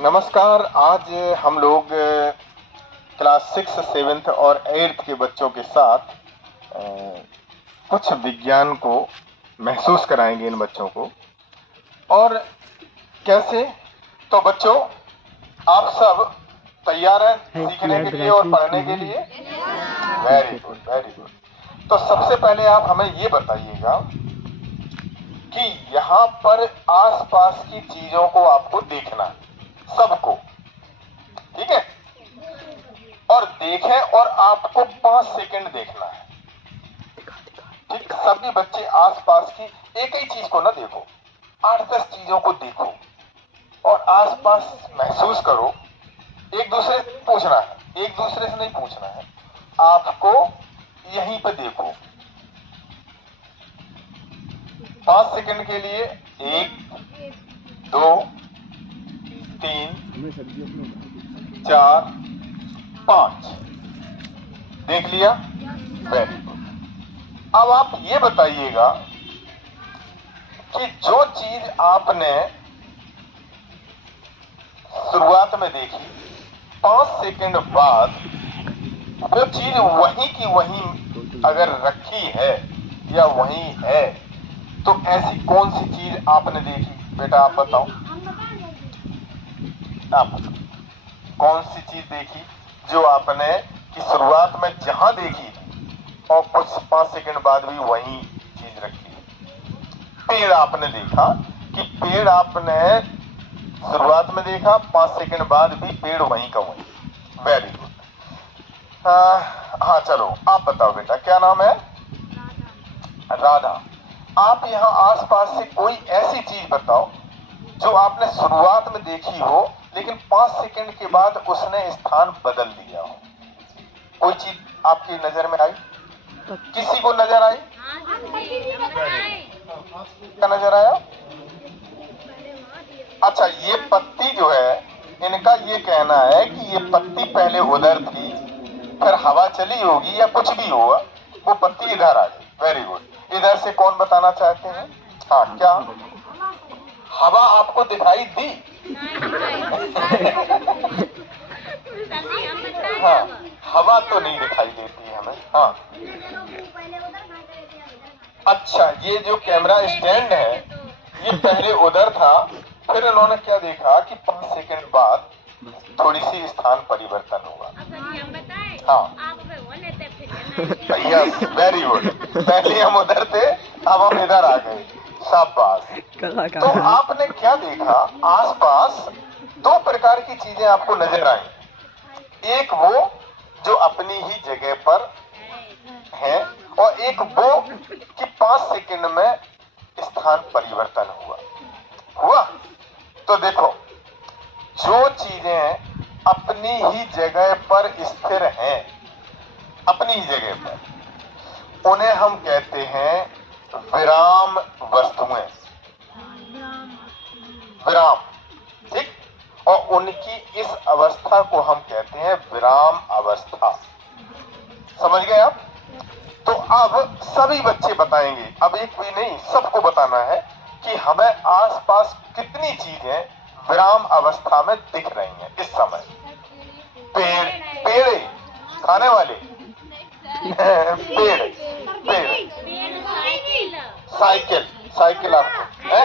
नमस्कार। आज हम लोग क्लास 6, 7 और 8 के बच्चों के साथ कुछ विज्ञान को महसूस कराएंगे इन बच्चों को। और कैसे? तो बच्चों, आप सब तैयार हैं सीखने के लिए और पढ़ने के लिए? Very good, very good. तो सबसे पहले आप हमें ये बताइएगा कि यहाँ पर आसपास की चीजों को आपको देखना है, सबको, ठीक है? और देखें और आपको 5 सेकंड देखना है, ठीक? सभी बच्चे आसपास की एक ही चीज को ना देखो, 8-10 चीजों को देखो और आसपास महसूस करो। एक दूसरे से पूछना है, एक दूसरे से नहीं पूछना है, आपको यहीं पे देखो। 5 सेकंड के लिए 1, 2, 3, 4, 5 देख लिया? Very good. अब आप ये बताइएगा कि जो चीज आपने शुरुआत में देखी, 5 सेकंड बाद वो चीज वहीं की वहीं अगर रखी है या वहीं है, तो ऐसी कौन सी चीज आपने देखी? बेटा आप बताओ, आप कौन सी चीज देखी जो आपने की शुरुआत में जहां देखी और कुछ 5 सेकंड बाद भी वही चीज रखी? पेड़ आपने देखा कि पेड़ आपने शुरुआत में देखा, 5 सेकंड बाद भी पेड़ वहीं का वहीं। Very good. हाँ चलो, आप बताओ बेटा, क्या नाम है? राधा। आप यहाँ आसपास से कोई ऐसी चीज बताओ जो आपने शुरुआत में देखी हो लेकिन 5 सेकंड के बाद उसने स्थान बदल लिया हो। कोई चीज आपकी नजर में आई? किसी को नजर आई? क्या नजर आया? अच्छा, ये पत्ती जो है, इनका ये कहना है कि ये पत्ती पहले उधर थी, फिर हवा चली होगी या कुछ भी हुआ, वो पत्ती इधर आ गई। Very good. इधर से कौन बताना चाहते हैं? हाँ, क्या हवा आपको दिखाई दी? हाँ, हवा तो नहीं दिखाई देती हमें। हाँ, अच्छा, ये जो कैमरा स्टैंड है ये पहले उधर था, फिर उन्होंने क्या देखा कि 5 सेकंड बाद थोड़ी सी स्थान परिवर्तन हुआ। हाँ, यस, वेरी गुड। पहले हम उधर थे, अब हम इधर आ गए। शाबाश। तो आपने क्या देखा? आसपास 2 प्रकार की चीजें आपको नजर आई। एक वो जो अपनी ही जगह पर है और एक वो कि 5 सेकंड में स्थान परिवर्तन हुआ। तो देखो, जो चीजें अपनी ही जगह पर स्थिर हैं, अपनी ही जगह पर, उन्हें हम कहते हैं विराम वस्तुएं। विराम, ठीक? और उनकी इस अवस्था को हम कहते हैं विराम अवस्था। समझ गए आप? तो अब सभी बच्चे बताएंगे, अब एक भी नहीं, सबको बताना है कि हमें आसपास कितनी चीजें विराम अवस्था में दिख रही हैं इस समय। पेड़, पेड़े खाने वाले, पेड़, पेड़, साइकिल, साइकिल आपको है?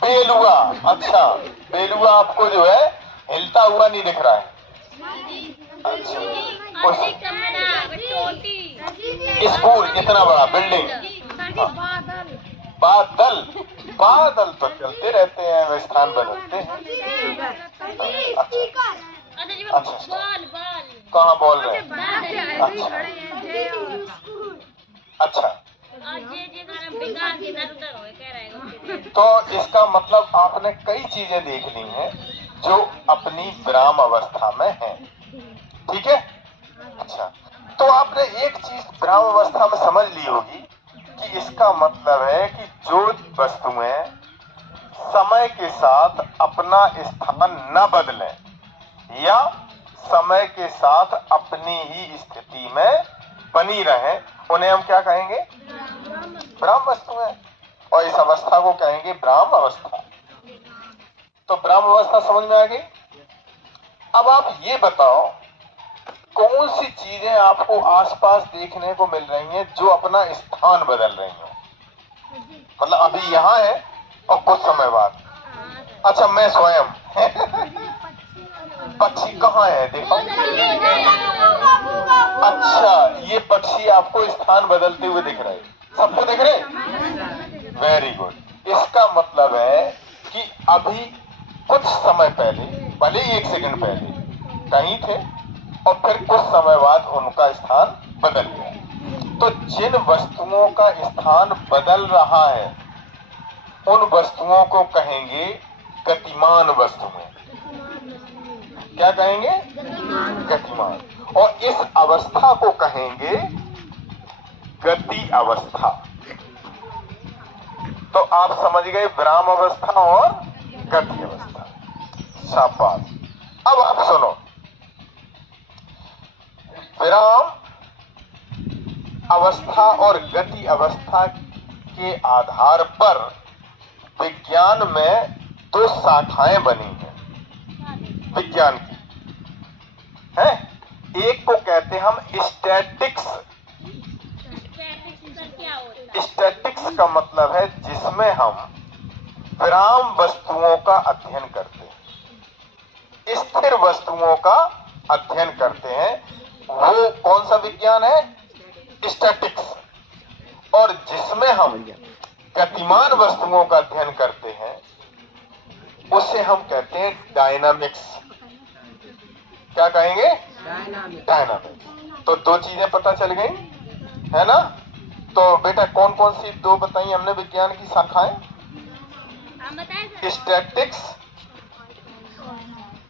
बेलुआ। अच्छा, बेलुआ आपको जो है हिलता हुआ नहीं दिख रहा है? अच्छा, स्कूल इतना बड़ा बिल्डिंग। बादल, बादल तो चलते रहते हैं, वे स्थान बदलते हैं। अच्छा, कहाँ बोल रहे हैं? अच्छा, तो इसका मतलब आपने कई चीजें देख ली हैं जो अपनी विराम अवस्था में हैं, ठीक है? अच्छा, तो आपने एक चीज विराम अवस्था में समझ ली होगी कि इसका मतलब है कि जो वस्तुएं समय के साथ अपना स्थान न बदलें या समय के साथ अपनी ही स्थिति में बनी रहें, उन्हें हम क्या कहेंगे? विराम वस्तुएं। और इस अवस्था को कहेंगे विराम अवस्था। तो ब्राह्म अवस्था समझ में आ गई। अब आप ये बताओ कौन सी चीजें आपको आसपास देखने को मिल रही हैं जो अपना स्थान बदल रही हो, मतलब अभी यहाँ है और कुछ समय बाद। अच्छा मैं स्वयं पक्षी कहाँ है देखो। अच्छा ये पक्षी आपको स्थान बदलते हुए दिख रहे, सबको दिख रहे। Very good. इसका मतलब है कि अभी कुछ समय पहले, भले ही 1 सेकंड पहले कहीं थे और फिर कुछ समय बाद उनका स्थान बदल गया। तो जिन वस्तुओं का स्थान बदल रहा है उन वस्तुओं को कहेंगे गतिमान वस्तुएं। क्या कहेंगे? गतिमान। और इस अवस्था को कहेंगे गति अवस्था। तो आप समझ गए विराम अवस्था और गति अवस्था। शाबाश। अब आप सुनो, विराम अवस्था और गति अवस्था के आधार पर विज्ञान में 2 शाखाएं बनी हैं विज्ञान की, है। एक को कहते हैं हम स्टैटिक्स। स्टैटिक्स का मतलब है जिसमें हम विराम वस्तुओं का अध्ययन करते हैं, स्थिर वस्तुओं का अध्ययन करते हैं। वो कौन सा विज्ञान है? स्टैटिक्स। और जिसमें हम गतिमान वस्तुओं का अध्ययन करते हैं उसे हम कहते हैं डायनामिक्स। क्या कहेंगे? डायनामिक्स। तो 2 चीजें पता चल गई है ना। तो बेटा कौन कौन सी 2 बताई हमने विज्ञान की शाखाएं? स्टैटिक्स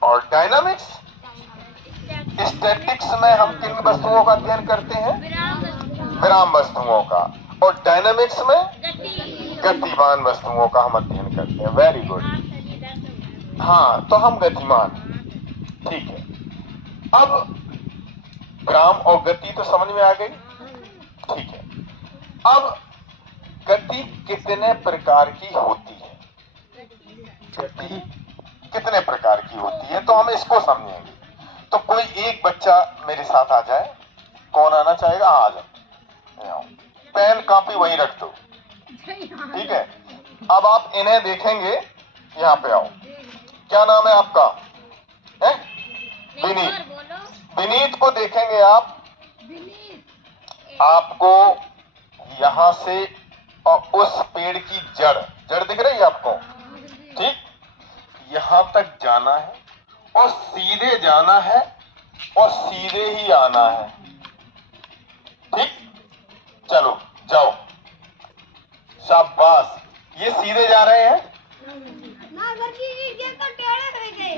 और डायनामिक्स। स्टैटिक्स में हम किन वस्तुओं का अध्ययन करते हैं? विराम वस्तुओं का। और डायनामिक्स में गतिमान वस्तुओं का हम अध्ययन करते हैं। Very good. हाँ तो हम गतिमान, ठीक है। अब विराम और गति तो समझ में आ गई, ठीक है। अब गति कितने प्रकार की होती है? गति कितने प्रकार की होती है तो हम इसको समझेंगे। तो कोई एक बच्चा मेरे साथ आ जाए। कौन आना चाहेगा? आ जाओ। पेन कापी वहीं रख दो, ठीक है। अब आप इन्हें देखेंगे, यहाँ पे आओ। क्या नाम है आपका? है विनीत। विनीत को देखेंगे आप, आपको यहां से और उस पेड़ की जड़ जड़ दिख रही है आपको, ठीक। यहां तक जाना है और सीधे जाना है और सीधे ही आना है, ठीक। चलो जाओ। शाबाश। ये सीधे जा रहे हैं ना सर जी, ये तो टेढ़े रह गए।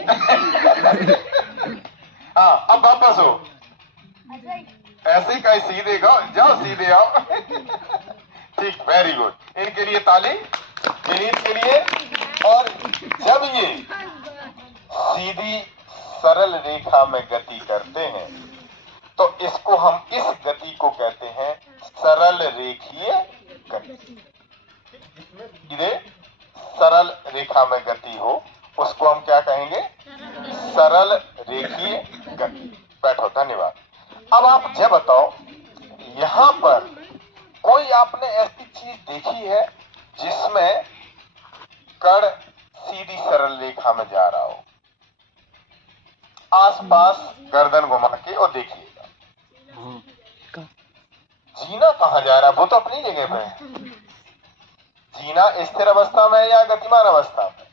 हाँ अब वापस हो, ऐसे ही कहीं सीधे जाओ सीधे आओ। ठीक, वेरी गुड। इनके लिए ताली, विनीत के लिए। और जब ये सीधी सरल रेखा में गति करते हैं तो इसको हम इस गति को कहते हैं सरल रेखीय गति। सीधे सरल रेखा में गति हो उसको हम क्या कहेंगे? सरल रेखीय गति। बैठो, धन्यवाद। अब आप जब बताओ, यहां पर कोई आपने ऐसी चीज देखी है जिसमें कण सीधी सरल रेखा में जा रहा हो? आसपास गर्दन घुमा के और देखिएगा। जीना कहाँ जा रहा है? वो तो अपनी जगह पे है। जीना स्थिर अवस्था में या गतिमान अवस्था में?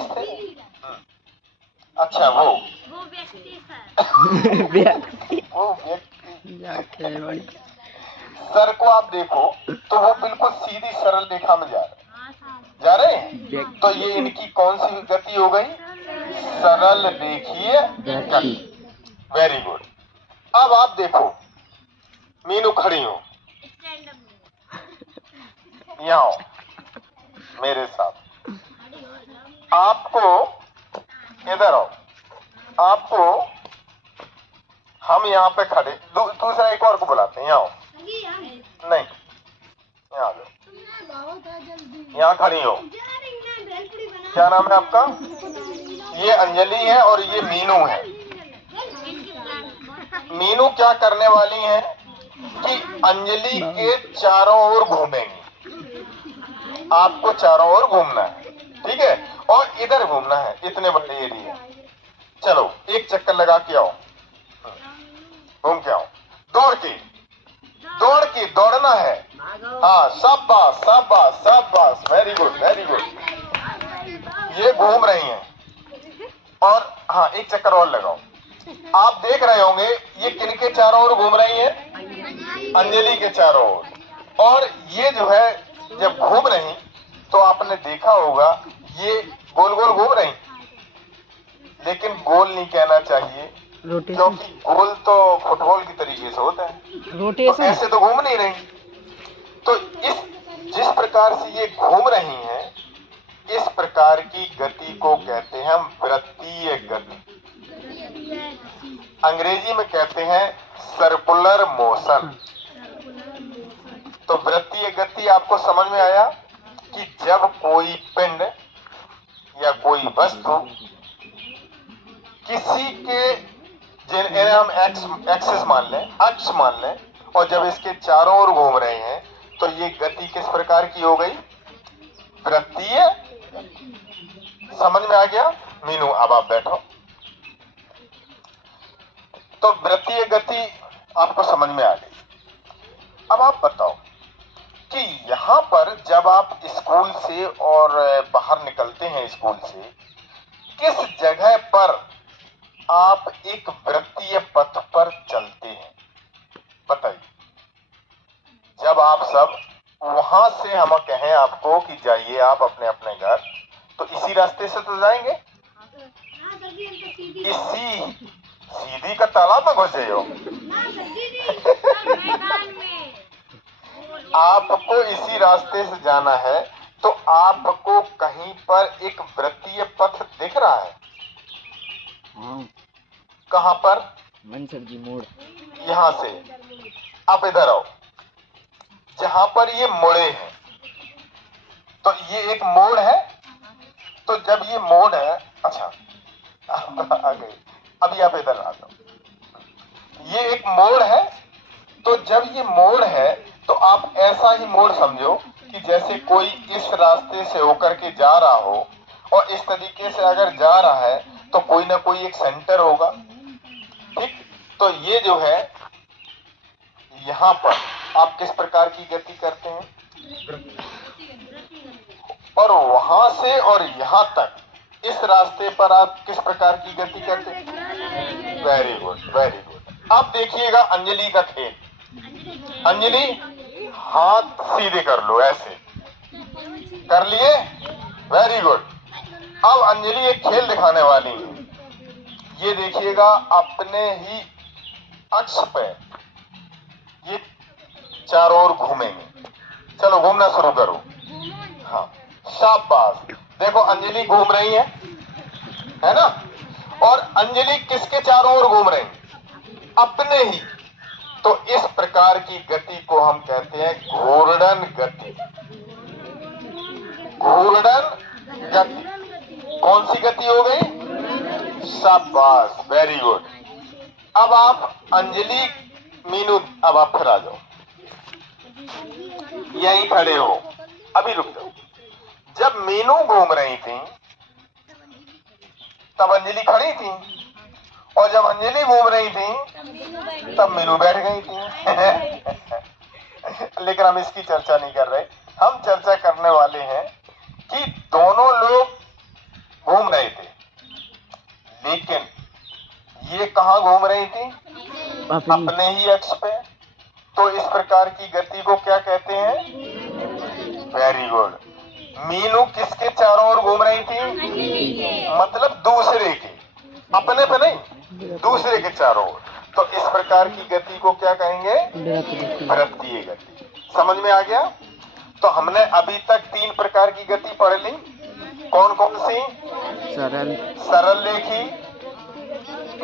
स्थिर। अच्छा वो व्यक्ति सर को आप देखो तो वो बिल्कुल सीधी सरल रेखा में जा रहे हैं। तो ये इनकी कौन सी गति हो गई? सरल रेखीय गति। Very good. अब आप देखो, मीनू खड़ी हो, यहाँ आओ मेरे साथ। आपको इधर आओ। आपको हम यहाँ पे खड़े, दूसरा एक और को बुलाते हैं। यहाँ आओ। नहीं, यहाँ आ जाओ। यहाँ खड़ी हो। क्या नाम है आपका? ये अंजलि है और ये मीनू है। मीनू क्या करने वाली है कि अंजलि के चारों ओर घूमेंगी। आपको चारों ओर घूमना है, ठीक है, और इधर घूमना है, इतने बड़े एरिया। चलो एक चक्कर लगा के आओ, घूम के आओ, दौड़ के दौड़ना है। हाँ, शाबाश शाबाश शाबाश, वेरी गुड वेरी गुड। ये घूम रही हैं और हाँ एक चक्कर और लगाओ। आप देख रहे होंगे ये किनके चारों ओर घूम रही हैं? अंजलि के चारों ओर। और ये जो है जब घूम रही तो आपने देखा होगा ये गोल गोल घूम रही, लेकिन गोल नहीं कहना चाहिए क्योंकि गोल तो फुटबॉल की तरीके से होता है, तो ऐसे तो घूम नहीं रही। तो जिस प्रकार से ये घूम रही हैं, इस प्रकार की गति को कहते हैं हम वृत्तीय गति। अंग्रेजी में कहते हैं सर्कुलर मोशन। तो वृत्तीय गति आपको समझ में आया कि जब कोई पिंड या कोई वस्तु किसी के जिन्हें हम एक्सिस मान लें, अक्ष मान लें, और जब इसके चारों ओर घूम रहे हैं तो ये गति किस प्रकार की हो गई? वृत्तीय। समझ में आ गया? मीनू अब आप बैठो। तो वृत्तीय गति आपको समझ में आ गई। अब आप बताओ कि यहां पर जब आप स्कूल से और बाहर निकलते हैं स्कूल से, किस जगह पर आप एक वृत्तीय पथ पर चलते हैं? बताइए। जब आप सब वहां से हम कहें आपको कि जाइए आप अपने अपने घर, तो इसी रास्ते से तो जाएंगे। इसी सीधी का तालाब में घुसे हो। आपको इसी रास्ते से जाना है, तो आपको कहीं पर एक वृत्तीय पथ दिख रहा है? कहां पर? मनसब्जी मोड़। यहां से आप इधर आओ, जहां पर ये मोड़े हैं, तो ये एक मोड़ है। तो जब ये मोड़ है, अच्छा आ गई, अभी आप इधर आ जाओ। ये एक मोड़ है, तो जब ये मोड़ है तो आप ऐसा ही मोड़ समझो कि जैसे कोई इस रास्ते से होकर के जा रहा हो, और इस तरीके से अगर जा रहा है तो कोई ना कोई एक सेंटर होगा, ठीक? तो ये जो है यहां पर आप किस प्रकार की गति करते हैं? और वहां से और यहां तक इस रास्ते पर आप किस प्रकार की गति करते हैं? Very good very good. अब देखिएगा अंजलि का खेल। अंजलि हाथ सीधे कर लो, ऐसे कर लिए, वेरी गुड। अब अंजलि एक खेल दिखाने वाली है। ये देखिएगा अपने ही अक्ष पे ये चारों ओर घूमेंगे। चलो घूमना शुरू करो। हाँ शाबाश। देखो अंजलि घूम रही है ना? और अंजलि किसके चारों ओर घूम रही? अपने ही। तो इस प्रकार की गति को हम कहते हैं घूर्णन गति। घूर्णन गति। कौन सी गति हो गई? शाबाश, वेरी गुड। अब आप अंजलि, मीनू, अब आप फिर आ जाओ, यहीं खड़े हो, अभी रुक जाओ। जब मीनू घूम रही थी तब अंजलि खड़ी थी, और जब अंजलि घूम रही थी तब मीनू बैठ गई थी। लेकिन हम इसकी चर्चा नहीं कर रहे। हम चर्चा करने वाले हैं कि दोनों लोग घूम रहे थे, लेकिन ये कहां घूम रही थी? अपने ही अक्ष पे। तो इस प्रकार की गति को क्या कहते हैं? Very good. मीनू किसके चारों ओर घूम रही थी? मतलब दूसरे के, अपने पे नहीं, दूसरे के चारों ओर। तो इस प्रकार की गति को क्या कहेंगे? वृत्तीय गति। समझ में आ गया? तो हमने अभी तक 3 प्रकार की गति पढ़ ली। कौन कौन सी? सरल रेखी,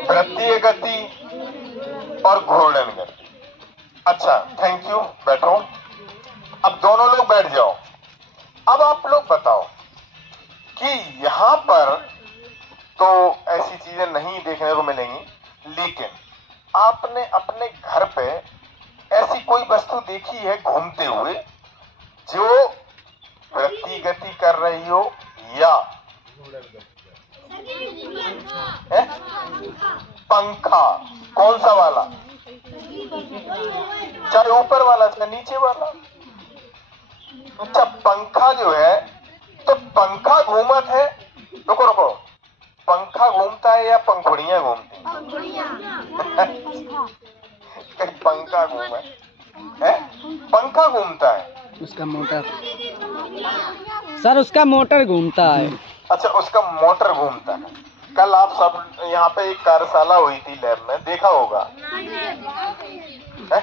वृत्तीय गति और घूर्णन गति। अच्छा, थैंक यू। बैठो। अब दोनों लोग बैठ जाओ। अब आप लोग बताओ कि यहाँ पर तो ऐसी चीजें नहीं देखने को मिलेंगी, लेकिन आपने अपने घर पे ऐसी कोई वस्तु देखी है घूमते हुए जो वृत्ति गति कर रही हो या पंखा? कौन सा वाला? चाहे ऊपर वाला चाहे नीचे वाला। अच्छा, पंखा जो है, तो पंखा घूमत है। रुको रुको, पंखा घूमता है या पंखुड़ियां घूमती हैं? कहीं पंखा घूमा है? पंखा घूमता है, उसका मोटर सर, उसका मोटर घूमता है। अच्छा, उसका मोटर घूमता है। कल आप सब यहाँ पे एक कार्यशाला हुई थी, लैब में देखा होगा है?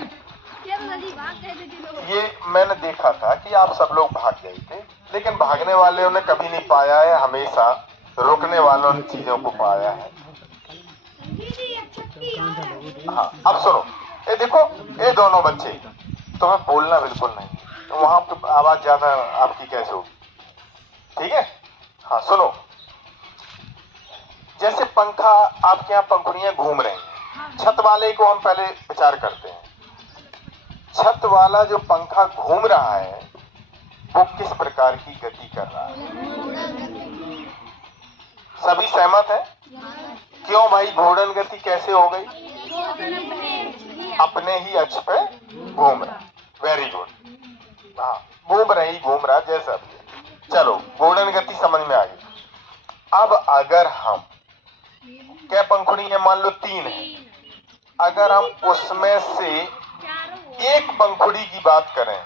ये मैंने देखा था कि आप सब लोग भाग गए थे, लेकिन भागने वालों ने कभी नहीं पाया है, हमेशा रुकने वालों ने चीजों को पाया है। हाँ, अब सुनो, ये देखो, ये दोनों बच्चे, तुम्हें बोलना बिल्कुल नहीं, तो वहां पे आवाज ज्यादा आपकी कैसे होगी? ठीक है, हाँ सुनो। जैसे पंखा, आपके यहाँ पंखुड़ियां घूम रही हैं, छत वाले को हम पहले विचार करते हैं। छत वाला जो पंखा घूम रहा है वो किस प्रकार की गति कर रहा है? सभी सहमत है? क्यों भाई, घूर्णन गति कैसे हो गई? अपने ही अक्ष पे घूम रहा। वेरी गुड, हाँ, घूम रहा जैसा भी है। चलो, घूर्णन गति समझ में आ गई। अब अगर हम, क्या पंखुड़ी है, मान लो 3 है, अगर हम उसमें से एक पंखुड़ी की बात करें,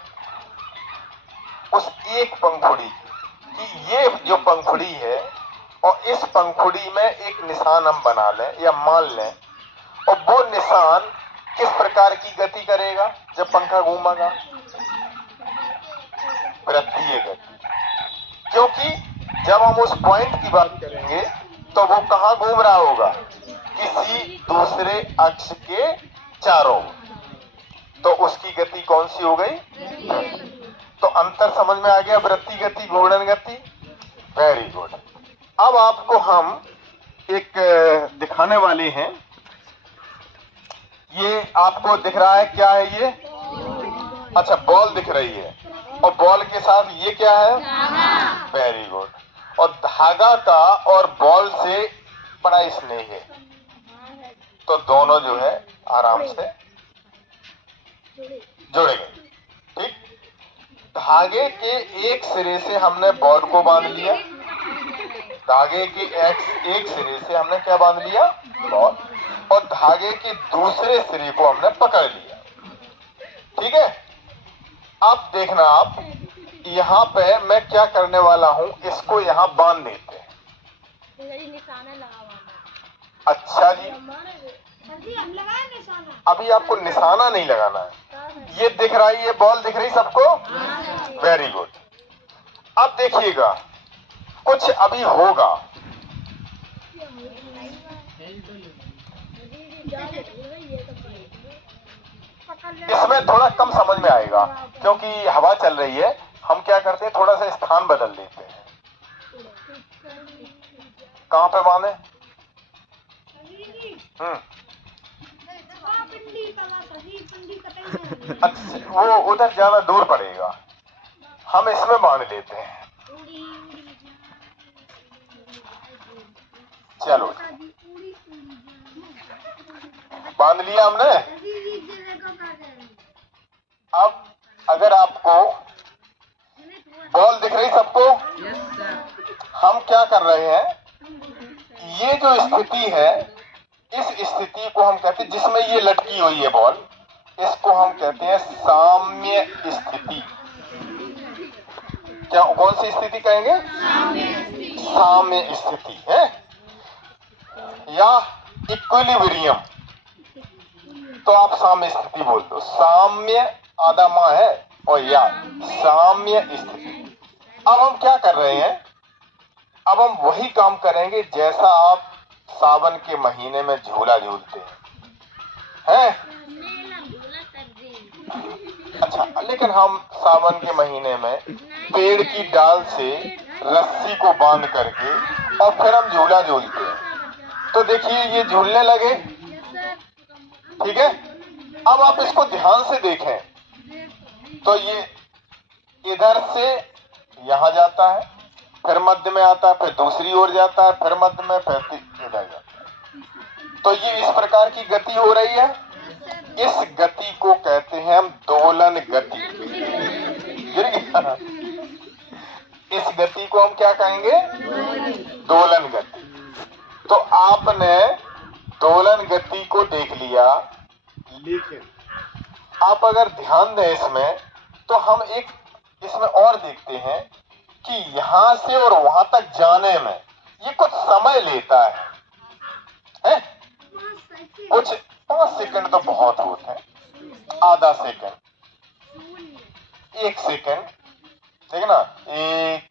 उस एक पंखुड़ी की, ये जो पंखुड़ी है और इस पंखुड़ी में एक निशान हम बना लें या मान लें, और वो निशान किस प्रकार की गति करेगा जब पंखा घूमेगा? वृत्तीय गति। क्योंकि जब हम उस पॉइंट की बात करेंगे तो वो कहां घूम रहा होगा? किसी दूसरे अक्ष के चारों। तो उसकी गति कौन सी हो गई? तो अंतर समझ में आ गया, वृत्ति गति, घूर्णन गति। Very good. अब आपको हम एक दिखाने वाले हैं। ये आपको दिख रहा है, क्या है ये? अच्छा, बॉल दिख रही है, और बॉल के साथ ये क्या है? Very good. और धागा का और बॉल से बड़ा स्नेह है, तो दोनों जो है आराम से जुड़े गए। ठीक, धागे के एक सिरे से हमने बॉल को बांध लिया, धागे के एक सिरे से हमने क्या बांध लिया? बॉल, और धागे के दूसरे सिरे को हमने पकड़ लिया। ठीक है, अब देखना आप, यहाँ पे मैं क्या करने वाला हूँ, इसको यहाँ बांध देते हैं। अच्छा जी, अभी आपको निशाना नहीं लगाना है। ये दिख रहा है, ये बॉल दिख रही सबको? Very good. अब देखिएगा, कुछ अभी होगा। इसमें थोड़ा कम समझ में आएगा क्योंकि हवा चल रही है। हम क्या करते हैं, थोड़ा सा स्थान बदल देते हैं। कहां पे बांधे? अच्छा, वो उधर ज्यादा दूर पड़ेगा, हम इसमें बांध लेते हैं। चलो, बांध लिया हमने। अब अगर आपको बॉल दिख रही सबको, हम क्या कर रहे हैं, ये जो स्थिति है, इस स्थिति को हम कहते हैं, जिसमें ये लटकी हुई है बॉल, इसको हम कहते हैं साम्य स्थिति। क्या, कौन सी स्थिति कहेंगे? साम्य स्थिति है, या इक्विलिब्रियम, तो आप साम्य स्थिति बोल दो। साम्य आधा माँ है, और या साम्य स्थिति। अब हम क्या कर रहे हैं, अब हम वही काम करेंगे जैसा आप सावन के महीने में झूला झूलते हैं। अच्छा, लेकिन हम सावन के महीने में पेड़ की डाल से रस्सी को बांध करके और फिर हम झूला झूलते हैं। तो देखिए ये झूलने लगे, ठीक है। अब आप इसको ध्यान से देखें तो ये इधर से यहां जाता है, फिर मध्य में आता है, फिर दूसरी ओर जाता है, फिर मध्य में, फिर इधर जाता है। तो ये इस प्रकार की गति हो रही है। इस गति को कहते हैं हम दोलन गति। गिर गया। इस गति को हम क्या कहेंगे? दोलन गति। तो आपने दोलन गति को देख लिया, लेकिन आप अगर ध्यान दें इसमें तो हम एक इसमें और देखते हैं कि यहां से और वहां तक जाने में ये कुछ समय लेता है? कुछ 5 सेकंड तो बहुत होते हैं, आधा सेकंड, 1 सेकंड, देखना, 1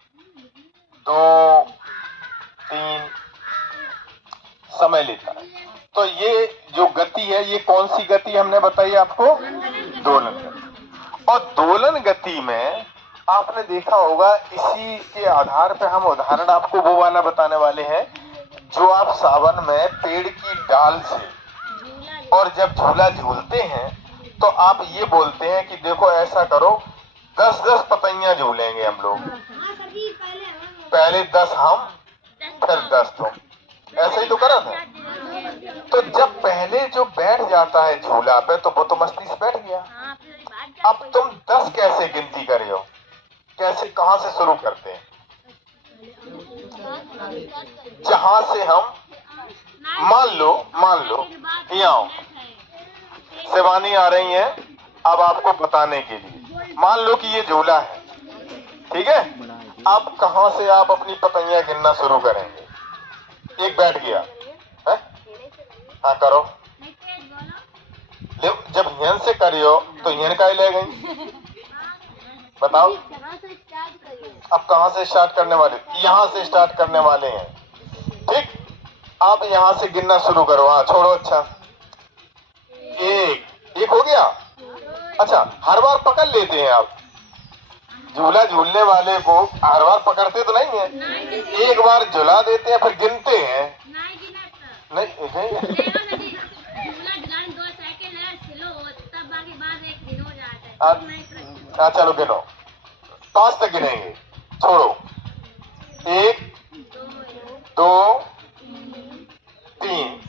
2 3 समय लेता है। तो ये जो गति है, ये कौन सी गति हमने बताई आपको? दोलन गति। और दोलन गति में आपने देखा होगा, इसी के आधार पर हम उदाहरण आपको वो वाला बताने वाले हैं जो आप सावन में पेड़ की डाल से और जब झूला झूलते हैं तो आप ये बोलते हैं कि देखो ऐसा करो, 10-10 पतंगियां झूलेंगे हम लोग, पहले 10 हम, फिर 10 तुम, ऐसे ही तो करा था। तो जब पहले जो बैठ जाता है झूला पे तो वो तो मस्ती से बैठ गया। अब तुम 10 कैसे गिनती करे हो? कैसे, कहां से शुरू करते हैं? जहां से हम मान लो यहाँ शिवानी आ रही हैं अब आपको बताने के लिए। मान लो कि ये झूला है, ठीक है। अब कहां से आप अपनी पतंगियां गिनना शुरू करेंगे? एक बैठ गया है, हाँ करो। जब हियन से करियो तो हियन का ही ले गई, बताओ। अब कहां से स्टार्ट करने वाले? यहां से स्टार्ट करने वाले हैं, ठीक। आप यहां से गिनना शुरू करो। हाँ छोड़ो, अच्छा एक हो गया। अच्छा, हर बार पकड़ लेते हैं आप? झूला झूलने वाले को हर बार पकड़ते तो नहीं है, एक बार झुला देते हैं फिर गिनते हैं। नहीं चलो गिनो, 5 तक गिनेंगे, छोड़ो। 1 2 3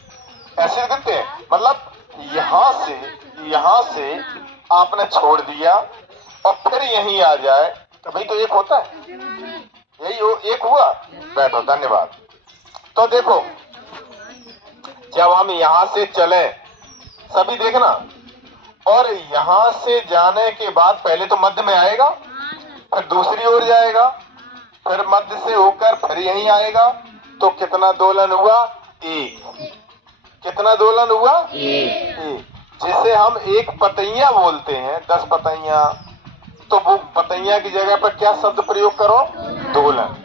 ऐसे गिनते हैं। मतलब यहां से आपने छोड़ दिया और फिर यहीं आ जाए तो भाई तो एक होता है, यही एक हुआ। बैठो, धन्यवाद। तो देखो, जब हम यहां से चले, सभी देखना, और यहां से जाने के बाद पहले तो मध्य में आएगा, फिर दूसरी ओर जाएगा, फिर मध्य से होकर फिर यहीं आएगा। तो कितना दोलन हुआ? 1। कितना दोलन हुआ? 1। जिसे हम एक पतैया बोलते हैं, 10 पतैया, तो वो पतैया की जगह पर क्या शब्द प्रयोग करो? दोलन।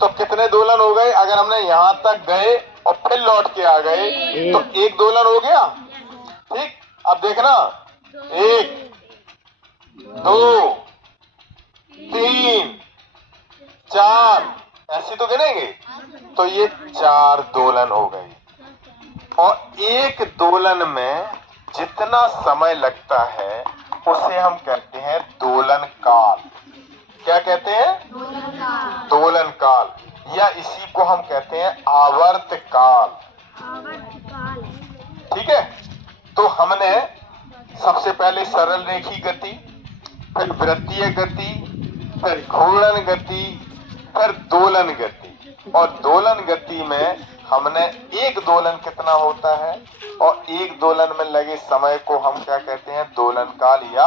तो कितने दोलन हो गए? अगर हमने यहां तक गए और फिर लौट के आ गए तो 1 दोलन हो गया, ठीक। अब देखना, 1 2 3 4 ऐसे तो गिनेंगे। तो ये 4 दोलन हो गए। और एक दोलन में जितना समय लगता है उसे हम कहते हैं दोलन काल। क्या कहते हैं? दोलन काल, या इसी को हम कहते हैं आवर्त काल। ठीक है। तो हमने सबसे पहले सरल रेखी गति, फिर वृत्तीय गति, फिर घूर्णन गति, फिर दोलन गति। और दोलन गति में हमने एक दोलन कितना होता है और एक दोलन में लगे समय को हम क्या कहते हैं? दोलन काल या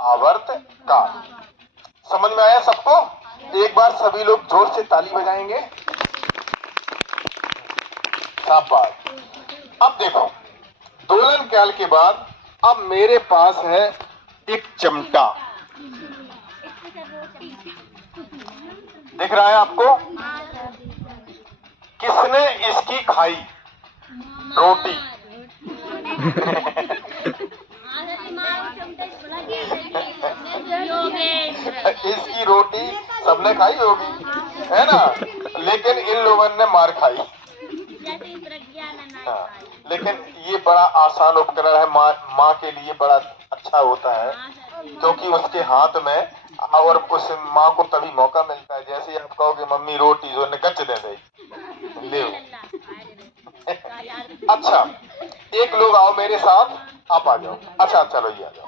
आवर्त काल। समझ में आया सबको? एक बार सभी लोग जोर से ताली बजाएंगे। शाबाश। अब देखो, दोलन काल के बाद अब मेरे पास है एक चिमटा, दिख रहा है आपको? किसने इसकी खाई रोटी? इसकी रोटी सबने खाई होगी। है ना, लेकिन इन लोगों ने मार खाई। हाँ, लेकिन ये बड़ा आसान उपकरण है, माँ के लिए बड़ा अच्छा होता है, क्योंकि उसके हाथ में, और उस माँ को तभी मौका मिलता है, जैसे आप कहोगे मम्मी रोटी, जो ने गच दे दे ले। अच्छा, एक लोग आओ मेरे साथ, आप आ जाओ। अच्छा चलो ये आ जाओ।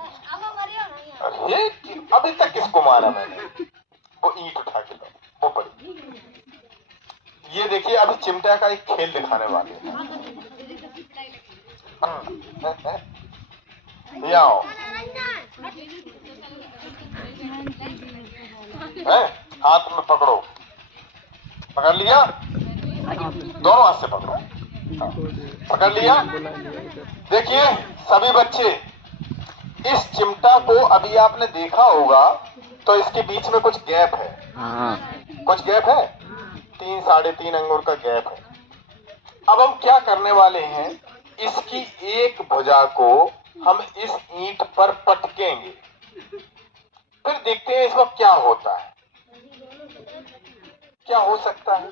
अरे अभी तक किसको मारा मैंने? वो ईंट उठा के दो, वो पड़ी। ये देखिए, अभी चिमटा का एक खेल दिखाने वाले हैं। ये आओ है, हाथ में पकड़ो, पकड़ लिया, दोनों हाथ से पकड़ो, हाँ, पकड़ लिया। देखिए सभी बच्चे, इस चिमटा को अभी आपने देखा होगा, तो इसके बीच में कुछ गैप है। कुछ गैप है, 3 साढ़े 3 अंगुल का गैप है। अब हम क्या करने वाले हैं, इसकी एक भुजा को हम इस ईंट पर पटकेंगे, फिर देखते हैं इसमें क्या होता है, क्या हो सकता है।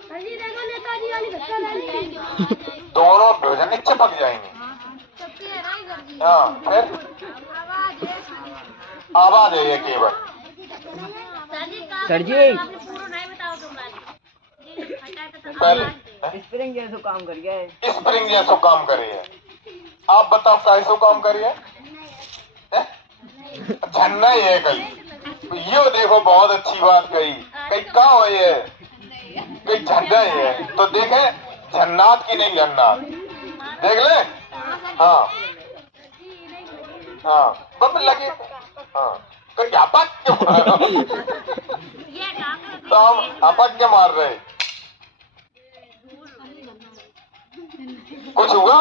दोनों भुजाएं चिपक जाएंगी। हाँ, फिर आवाज है ये केवल। सर जी पहले स्प्रिंग जैसो काम कर गया है। स्प्रिंग जैसो काम कर रही है। आप बताओ कैसो काम कर रही है? झन्ना ही है कहीं। यो देखो, बहुत अच्छी बात कही, कहीं कहाँ हो ये, कहीं झन्ना ही है। तो देखे झन्नात की नहीं जन्नात, देख ले। हाँ हाँ, बम लगे। हाँ, कहीं अपक के मारो। तो हम अपक के मार रहे, कुछ हुआ?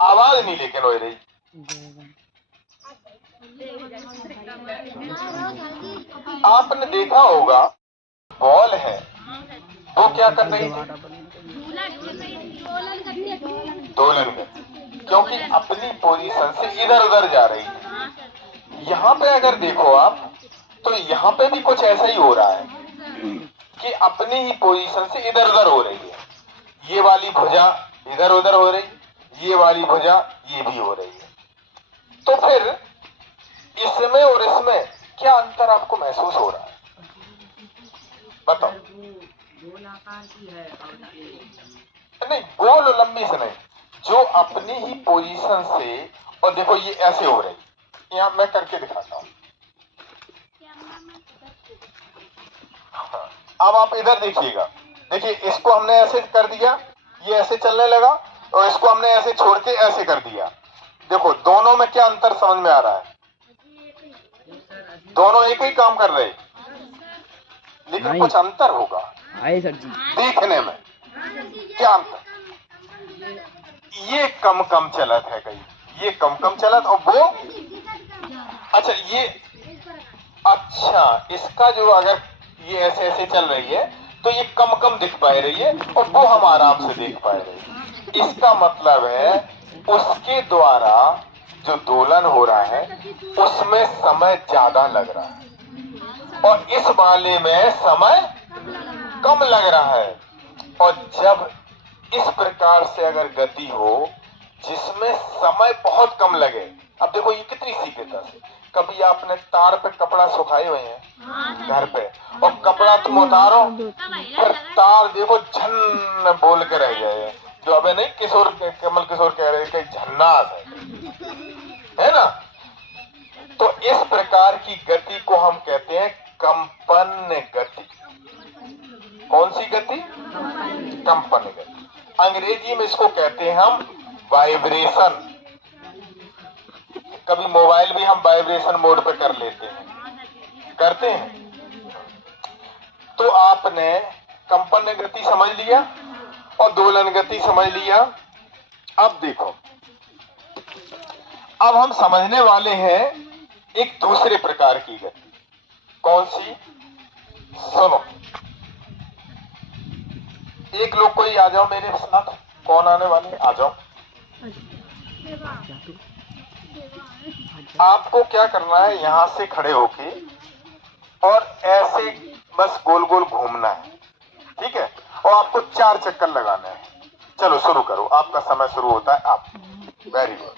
आवाज नहीं लेकिन हो रही। आपने देखा होगा, बॉल है, वो क्या कर रही थी? दोलन कर, क्योंकि अपनी पोजीशन से इधर उधर जा रही है। यहाँ पे अगर देखो आप, तो यहाँ पे भी कुछ ऐसा ही हो रहा है कि अपनी ही पोजीशन से इधर उधर हो रही है। ये वाली भुजा इधर उधर हो रही, ये वाली भुजा ये भी हो रही है। तो फिर इसमें और इसमें क्या अंतर आपको महसूस हो रहा है, बताओ? नहीं, गोल और लंबी से नहीं, जो अपनी ही पोजीशन से, और देखो ये ऐसे हो रही, यहाँ मैं करके दिखाता हूँ। हाँ, अब आप इधर देखिएगा, देखिए इसको हमने ऐसे कर दिया, ये ऐसे चलने लगा, और इसको हमने ऐसे छोड़ के ऐसे कर दिया। देखो दोनों में क्या अंतर समझ में आ रहा है? दोनों एक ही काम कर रहे, लेकिन कुछ अंतर होगा सर जी देखने में। क्या अंतर? ये कम कम चलत है कहीं, ये कम कम चलत, और वो अच्छा ये, अच्छा इसका जो, अगर ये ऐसे ऐसे चल रही है तो ये कम कम दिख पा रही है, और वो हम आराम से देख पा रहे हैं। इसका मतलब है उसके द्वारा जो दोलन हो रहा है उसमें समय ज्यादा लग रहा है, और इस वाले में समय कम लग रहा है। और जब इस प्रकार से अगर गति हो जिसमें समय बहुत कम लगे, अब देखो ये कितनी सीधेता से, कभी आपने तार पे कपड़ा सुखाए हुए हैं घर पे, और कपड़ा तुम उतारो, फिर तार देखो झन बोल के रह जाए, जो अबे नहीं किशोर, कमल किशोर कह रहे कि झन्नात है ना। तो इस प्रकार की गति को हम कहते हैं कंपन गति। कौन सी गति? कंपन गति। अंग्रेजी में इसको कहते हैं हम वाइब्रेशन। कभी मोबाइल भी हम वाइब्रेशन मोड पे कर लेते हैं, करते हैं। तो आपने कंपन गति समझ लिया और दोलन गति समझ लिया। अब देखो, अब हम समझने वाले हैं एक दूसरे प्रकार की गति। कौन सी? सुनो, एक लोग कोई आ जाओ मेरे साथ। कौन आने वाले? आ जाओ। आपको क्या करना है, यहां से खड़े होके और ऐसे बस गोल गोल घूमना है, ठीक है, और आपको 4 चक्कर लगाने हैं। चलो शुरू करो, आपका समय शुरू होता है आप। Very good.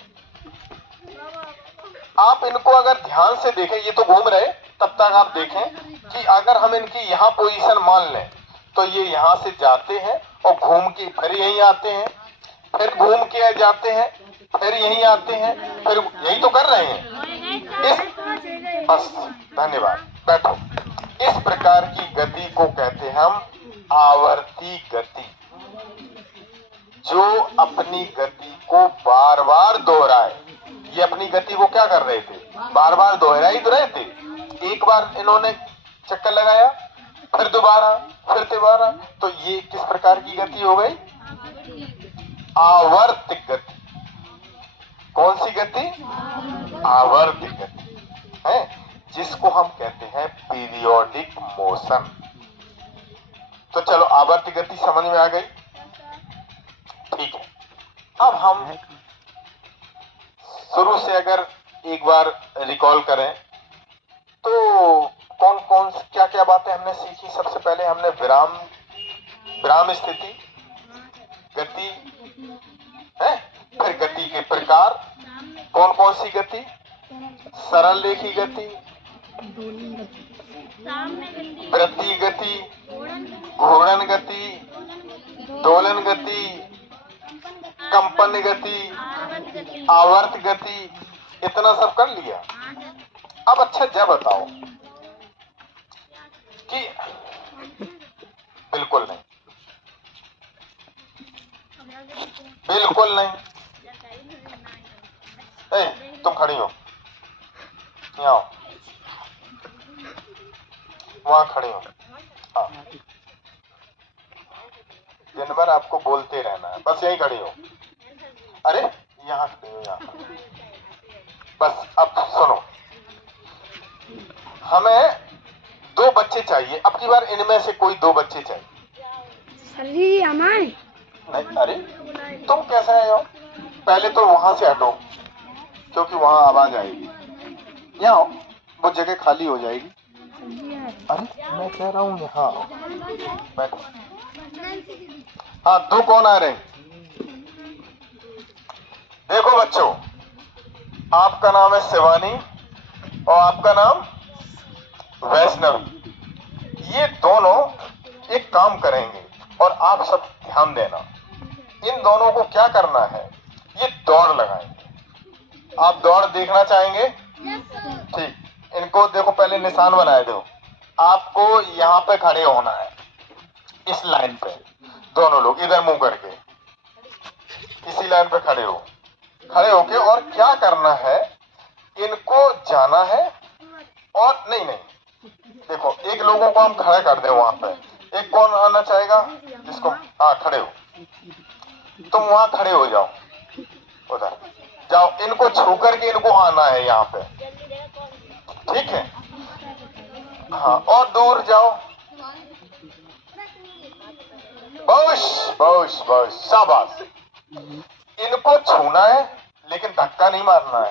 आप इनको अगर ध्यान से देखें, ये तो घूम रहे, तब तक आप देखें कि अगर हम इनकी यहाँ पोजीशन मान लें तो ये यहाँ से जाते हैं और घूम के फिर यहीं आते हैं, फिर घूम के जाते हैं, फिर यहीं आते हैं, फिर यही तो कर रहे हैं। बस, धन्यवाद, बैठो। इस प्रकार की गति को कहते हैं हम आवर्ती गति। जो अपनी गति को बार बार दोहराए। ये अपनी गति को क्या कर रहे थे? बार बार दोहरा ही तो रहे थे। एक बार इन्होंने चक्कर लगाया, फिर दोबारा, फिर दोबारा, तो ये किस प्रकार की गति हो गई? आवर्त गति। कौन सी गति? आवर्त गति है, जिसको हम कहते हैं पीरियोडिक मोशन। तो चलो, आवर्त गति समझ में आ गई, ठीक है। अब हम शुरू से अगर एक बार रिकॉल करें तो कौन कौन क्या क्या बातें हमने सीखी। सबसे पहले हमने विराम स्थिति, गति है, फिर गति के प्रकार, कौन कौन सी गति? सरल रेखी गति, वृत्तीय गति, घूर्णन गति, दोलन गति, कंपन गति, आवर्त गति। इतना सब कर लिया। अब अच्छा जब बताओ कि बिल्कुल नहीं, बिल्कुल नहीं। ए, तुम खड़ी हो, यहाँ आओ, वहां खड़ी हो। हाँ, दिन भर आपको बोलते रहना है, बस यहीं खड़ी हो। अरे यहाँ खड़ी हो, यहाँ। बस अब सुनो, हमें 2 बच्चे चाहिए। अब की बार इनमें से कोई 2 बच्चे चाहिए। नहीं, अरे तुम कैसे आए हो? पहले तो वहां से हटो, क्योंकि वहां आवाज आएगी। यहाँ आओ, वो जगह खाली हो जाएगी। अरे मैं कह रहा हूँ यहाँ बैठो। हाँ, 2 कौन आ रहे हैं? देखो बच्चों, आपका नाम है शिवानी और आपका नाम वैष्णवी। ये दोनों एक काम करेंगे और आप सब ध्यान देना। इन दोनों को क्या करना है? ये दौड़ लगाएंगे। आप दौड़ देखना चाहेंगे? ठीक, इनको देखो, पहले निशान बनाए दो। आपको यहाँ पे खड़े होना है, इस लाइन पे। दोनों लोग इधर मुंह करके इसी लाइन पे खड़े हो, खड़े होके, और क्या करना है? इनको जाना है और नहीं, देखो, एक लोगों को हम खड़ा कर दें वहां पे। एक कौन आना चाहेगा? जिसको, हाँ, खड़े हो, तुम वहां खड़े हो जाओ, उधर जाओ। इनको छू करके इनको आना है यहाँ पे, ठीक है? हाँ, और दूर जाओ। बस बस बस, शाबाश। इनको छूना है लेकिन धक्का नहीं मारना है।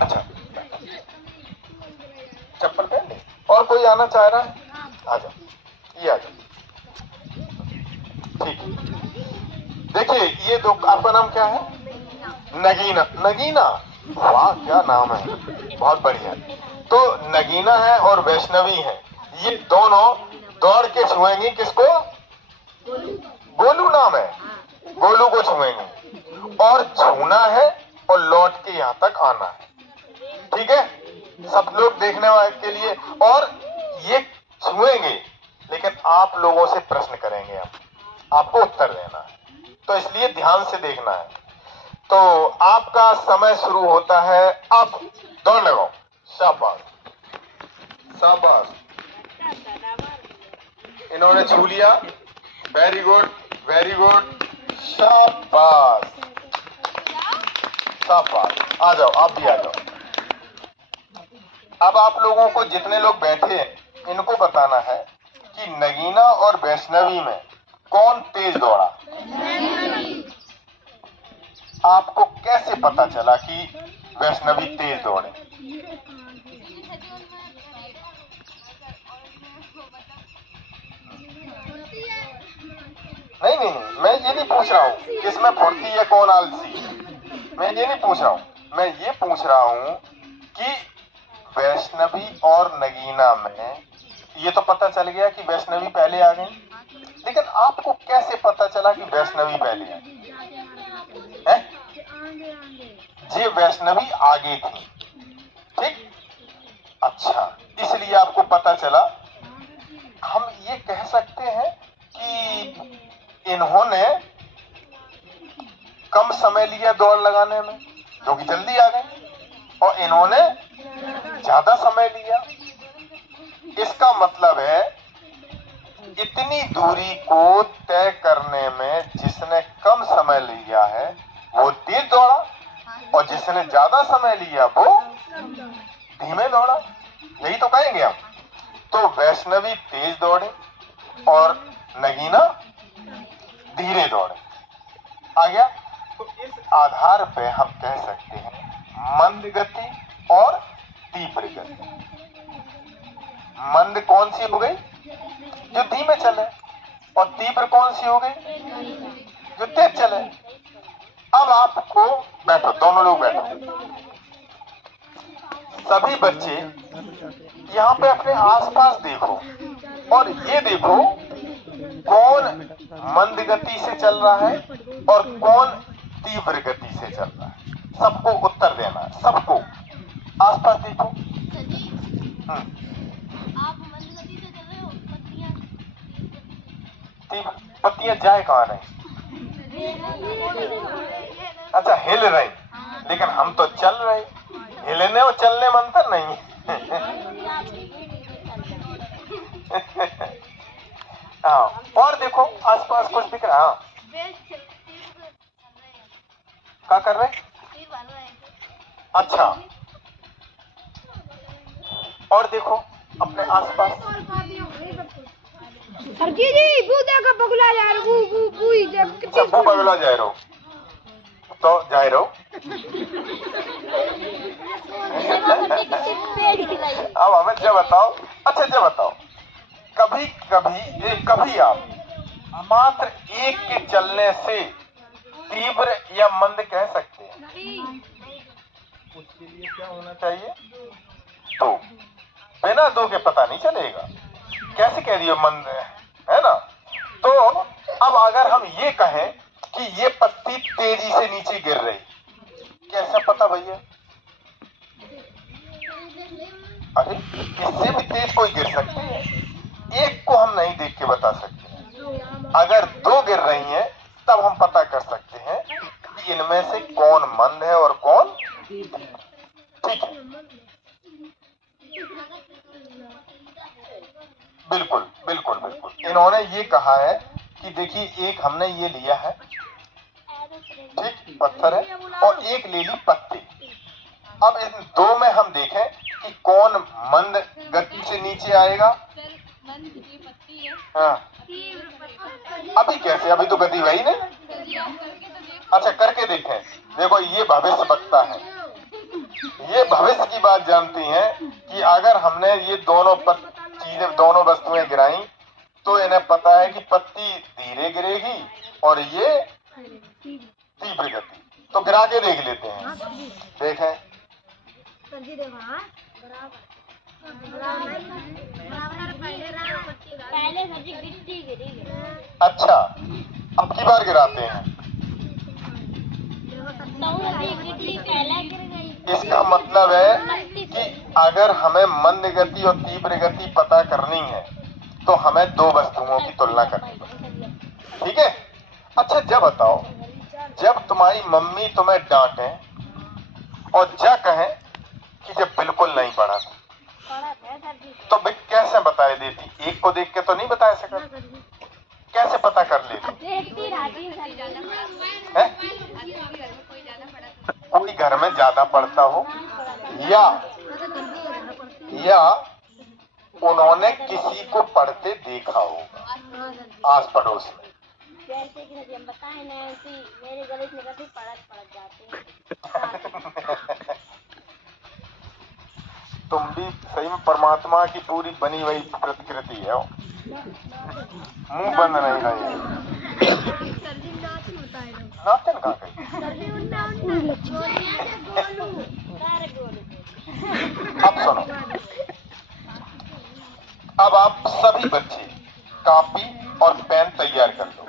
अच्छा, चप्पल पहन ले। और कोई आना चाह रहा है? आ जाओ, ये आ जाओ, ठीक है। देखिए, ये 2, आपका नाम क्या है? नगीना। नगीना, वाह क्या नाम है, बहुत बढ़िया। तो नगीना है और वैष्णवी है, ये दोनों दौड़ के छुएंगी किसको? गोलू नाम है, गोलू को छुएंगे, और छूना है और लौट के यहाँ तक आना है, ठीक है? सब लोग देखने वाले के लिए। और ये छुएंगे, लेकिन आप लोगों से प्रश्न करेंगे, हम आपको उत्तर देना है, तो इसलिए ध्यान से देखना है। तो आपका समय शुरू होता है अब। दौड़ लगाओ, शाबाश शाबाश। इन्होंने छू लिया, वेरी गुड वेरी गुड, शाबाश शाबाश। आ जाओ, आप भी आ जाओ। अब आप लोगों को, जितने लोग बैठे हैं, इनको बताना है कि नगीना और वैष्णवी में कौन तेज दौड़ा। आपको कैसे पता चला कि वैष्णवी तेज दौड़े? नहीं, मैं ये नहीं पूछ रहा हूँ इसमें फुर्ती है कौन आलसी, मैं ये नहीं पूछ रहा हूँ। मैं ये पूछ रहा हूँ कि वैष्णवी और नगीना में ये तो पता चल गया कि वैष्णवी पहले आ गई, लेकिन आपको कैसे पता चला कि वैष्णवी पहले आ गई? जी वैष्णवी आगे थी, ठीक। अच्छा, इसलिए आपको पता चला। हम ये कह सकते हैं कि इन्होंने कम समय लिया दौड़ लगाने में, जो कि जल्दी आ गए, और इन्होंने ज्यादा समय लिया। इसका मतलब है इतनी दूरी को तय करने में जिसने कम समय लिया है वो तेज दौड़ा, और जिसने ज्यादा समय लिया वो धीमे दौड़ा। यही तो कहेंगे हम। तो वैष्णवी तेज दौड़े और नगीना धीरे दौड़े। आ गया? तो इस आधार पे हम कह सकते हैं मंद गति और तीव्र गति। मंद कौन सी हो गई? जो धीमे चले। और तीव्र कौन सी हो गई? जो तेज चले। अब आपको बैठो, दोनों लोग बैठो। सभी बच्चे यहाँ पे अपने आसपास देखो और ये देखो कौन मंद गति से चल रहा है और कौन तीव्र गति से चल रहा है। सबको उत्तर देना है, सबको। आसपास देखो। आप मंद गति से चल रहे हो, पत्तियां जाए कहाँ नहीं? अच्छा, हिल रही, लेकिन हम तो चल रहे। हिलने और चलने में अंतर नहीं। हाँ, और देखो आसपास कुछ दिख रहा। हाँ, क्या कर रहे? अच्छा, और देखो अपने आसपास। जी वो देखो बगुला जा रहा, वो बगुला जा रहा तो जा रहा। अब हमें जब बताओ, अच्छा जब बताओ, कभी कभी आप मात्र एक के चलने से तीव्र या मंद कह सकते हैं? उसके लिए क्या होना चाहिए? दो। बिना दो के पता नहीं चलेगा। कैसे कह रही हो मंद है ना? तो अब अगर हम ये कहें कि ये पत्ती तेजी से नीचे गिर रही, कैसा पता भैया? अरे इससे भी तेज कोई गिर सकती है, एक को हम नहीं देख के बता सकते। अगर दो गिर रही हैं तब हम पता कर सकते हैं कि इनमें से कौन मंद है और कौन। ठीक है, बिल्कुल बिल्कुल बिल्कुल। इन्होंने ये कहा है कि देखिए एक हमने ये लिया है, ठीक, पत्थर है, और एक ले ली पत्ती। अब इन दो में हम देखें कि कौन मंद गति से नीचे आएगा। हाँ, अभी कैसे? अभी तो गति वही नहीं। अच्छा करके देखें। देखो ये भविष्य वक्ता है, ये भविष्य की बात जानती हैं कि अगर हमने ये दोनों चीजें, दोनों वस्तुएं गिराई तो इन्हें पता है कि पत्ती धीरे गिरेगी और ये तीव्र गति। तो गिरा के देख लेते हैं। देखें। पहले सब्जी गिरी। अच्छा, अब की बार गिराते हैं। इसका मतलब है कि अगर हमें मंद गति और तीव्र गति पता करनी है तो हमें दो वस्तुओं की तुलना करनी पड़ेगी। ठीक है? अच्छा जब बताओ, जब तुम्हारी मम्मी तुम्हें डांटे और जा कहें कि जब बिल्कुल नहीं पढ़ा था तो वे कैसे बताए देती? एक को देख के तो नहीं बता सका, कैसे पता कर लेती? कोई घर में ज्यादा पढ़ता हो या उन्होंने किसी को पढ़ते देखा होगा आस पड़ोस में। जैसे कि हम बताएं ना कि मेरे गले में कभी पढ़ जाते हैं। तुम भी सही में परमात्मा की पूरी बनी हुई प्रतिकृति है, मुंह बंद नहीं रही। नातिन कहाँ गई? अब सुनो, अब आप सभी बच्चे कॉपी और पेन तैयार कर लो,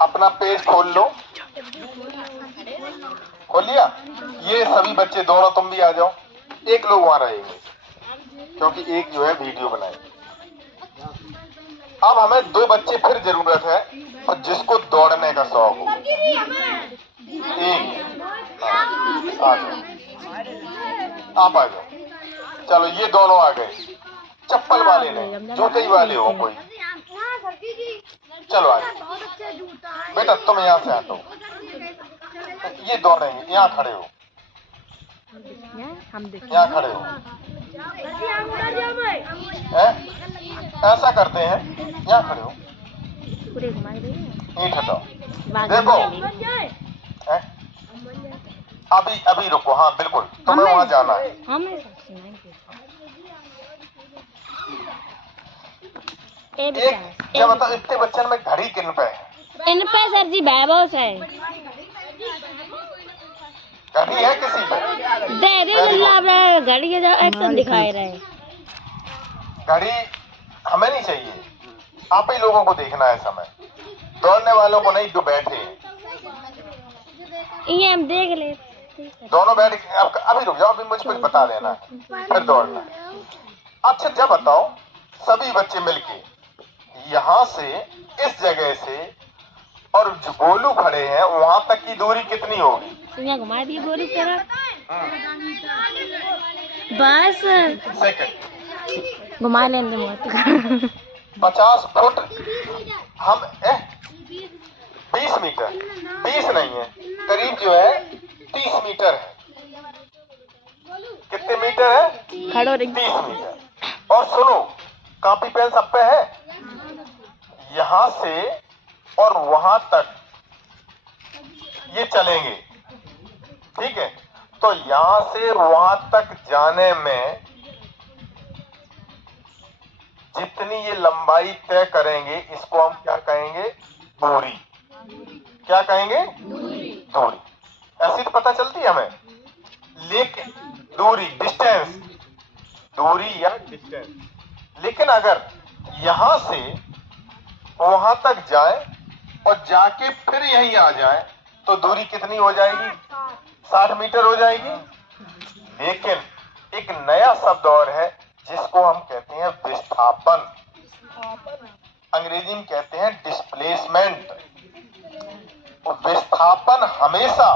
अपना पेज खोल लो। खोल लिया? ये सभी बच्चे, दोनों तुम भी आ जाओ, एक लोग वहां रहेंगे क्योंकि एक जो है वीडियो बनाएंगे। अब हमें 2 बच्चे फिर जरूरत है, और जिसको दौड़ने का शौक हो। एक आ जाओ, आप आ जाओ। चलो ये दोनों आ गए, चप्पल वाले नहीं, जूते ही वाले हो कोई। चलो आ जाओ बेटा, तुम यहाँ से हटो, ये दौड़ेंगे। यहाँ खड़े हो, यहाँ खड़े हो। ऐसा करते हैं, यहाँ खड़े हो, ईंट हटाओ। देखो अभी अभी रुको, हाँ बिल्कुल, तुम्हें वहां जाना है। एक जब बताओ, इतने बच्चन में घड़ी किन पे है? इन पे सर जी वैभव से घड़ी है किसी पे? दे दे घड़ी के जो एक्शन दिखाए रहे। घड़ी हमें नहीं चाहिए, आप ही लोगों को देखना है समय, दौड़ने वालों को नहीं जो बैठे हैं। ये हम देख ले, दोनों बैठ के अभी रुक जाओ, अभी मुझे कुछ बता देना है, फिर दौड़ना है। अच्छा जब बताओ, सभी बच्चे मिलके यहाँ से, इस जगह से, और जो गोलू खड़े हैं वहां तक की दूरी कितनी होगी? घुमा दी गोली से बस सेकंड घुमा लेंगे मत 50 फुट। हम 20 मीटर, 20 नहीं है, करीब जो है 30 मीटर है। कितने मीटर है? खड़ो 30 मीटर। और सुनो, कॉपी पेन सब पे है? यहाँ से और वहां तक ये चलेंगे, ठीक है? तो यहां से वहां तक जाने में जितनी ये लंबाई तय करेंगे, इसको हम क्या कहेंगे? दूरी। क्या कहेंगे? दूरी। ऐसी तो पता चलती है हमें, लेकिन दूरी, डिस्टेंस, दूरी या डिस्टेंस। लेकिन अगर यहां से वहां तक जाए और जाके फिर यहीं आ जाए तो दूरी कितनी हो जाएगी? 60 मीटर हो जाएगी। लेकिन एक नया शब्द और है जिसको हम कहते हैं विस्थापन, अंग्रेजी में कहते हैं डिस्प्लेसमेंट। विस्थापन हमेशा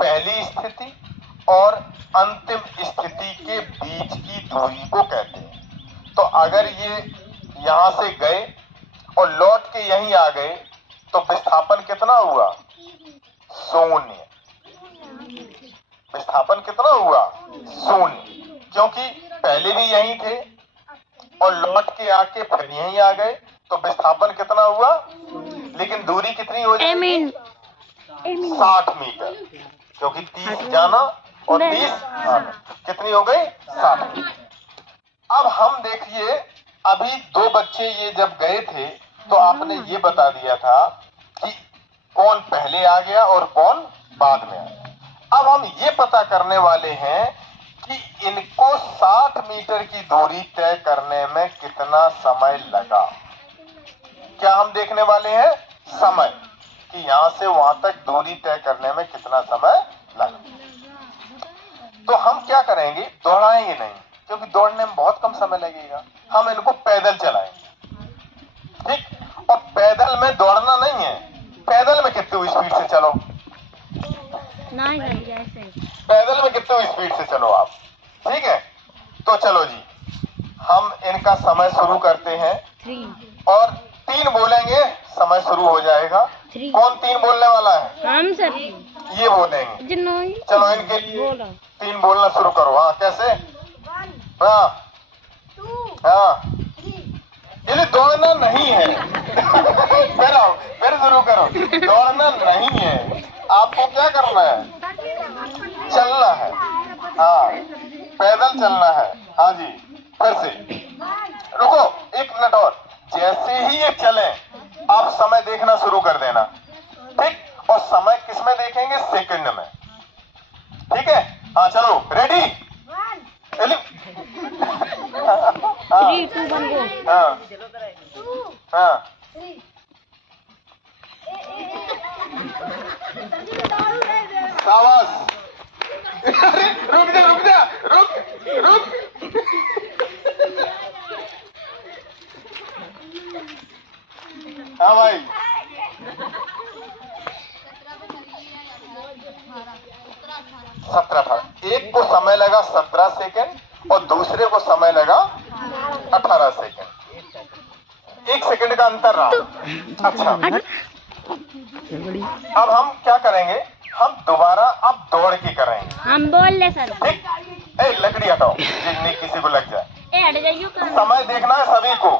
पहली स्थिति और अंतिम स्थिति के बीच की दूरी को कहते हैं। तो अगर ये यहां से गए और लौट के यहीं आ गए तो विस्थापन कितना हुआ? 0। विस्थापन कितना हुआ? 0, क्योंकि पहले भी यहीं थे और लौट के आके फिर यहीं आ गए, तो विस्थापन कितना हुआ? लेकिन दूरी कितनी हो जाएगी? 60 मीटर, क्योंकि 30 जाना और 30 आना, कितनी हो गई? 60 मीटर। अब हम देखिए, अभी 2 बच्चे ये जब गए थे तो आपने ये बता दिया था कि कौन पहले आ गया और कौन बाद में आया। अब हम ये पता करने वाले हैं कि इनको 60 मीटर की दूरी तय करने में कितना समय लगा। क्या हम देखने वाले हैं? समय, कि यहां से वहां तक दूरी तय करने में कितना समय लगा। तो हम क्या करेंगे? दौड़ाएंगे नहीं, क्योंकि दौड़ने में बहुत कम समय लगेगा। हम इनको पैदल चलाएंगे, ठीक? और पैदल में दौड़ना नहीं है। पैदल में कितनी स्पीड से चलो? पैदल में कितनी स्पीड से चलो आप, ठीक है? तो चलो जी, हम इनका समय शुरू करते हैं 3 और 3 बोलेंगे, समय शुरू हो जाएगा। 3 कौन 3 बोलने वाला है? हम सर ये बोलेंगे। चलो इनके लिए 3 बोलना शुरू करो। हाँ, कैसे? हाँ हाँ, ये दौड़ना नहीं है। फिर शुरू करो। दौड़ना नहीं है, आपको क्या करना है? चलना है। हाँ, पैदल चलना है। हाँ जी, फिर से रुको 1 मिनट और। जैसे ही ये चले, आप समय देखना शुरू कर देना। और समय किस में देखेंगे? सेकंड में। ठीक है, हाँ चलो रेडी। 3 2 1 गो। हाँ हाँ शाबाश। अरे रुक जा रुक जा, रुक रुक। हाँ भाई, 17-18। एक को समय लगा 17 सेकेंड और दूसरे को समय लगा 18 सेकेंड। 1 सेकेंड का अंतर रहा। अच्छा, अब हम क्या करेंगे? हम दोबारा अब दौड़ के करेंगे। हम बोल ले सर। ठीक, ए लकड़ी हटाओ, नहीं किसी को लग जाए। ए हट जाइयो। समय देखना है सभी को,